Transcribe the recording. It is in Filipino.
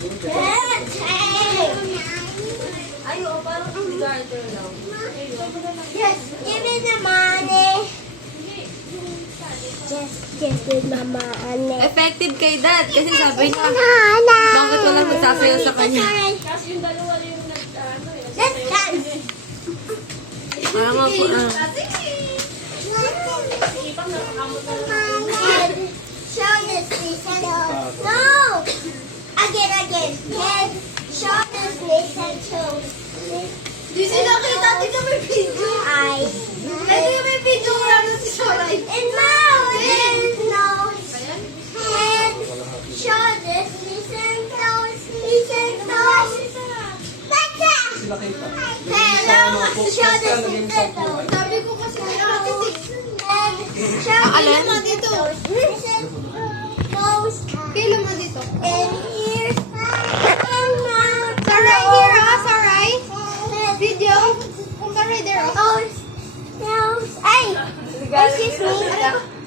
Ay, oo, parang garter lang. Yes, give me the money. Just give me money. Effective kay Dad. Kasi sabi niya, Nana. bakit walang magsasayaw sa kanya? Kasi yung dalawa na yung nag-ano eh. Let's dance. Parang ako, Ipang nakakamot na lang. Show this, please. No. Again. Head, shoulders, knees, and toes. Di sila kita, tingnan may video. Eyes. Tingnan may video ko lang si Shoray. And mouth. And nose. Head, shoulders, knees, and toes. Knees and toes. Like that. Head, shoulders, knees, and toes. Sabi ko kasi, Head, shoulders, Alin? knees, and toes. Knees and toes. kailan mo dito? And ears. And mouth. Saray here, Saray. Head. Video. Saray there, Nose. Nose. Ay! Excuse me.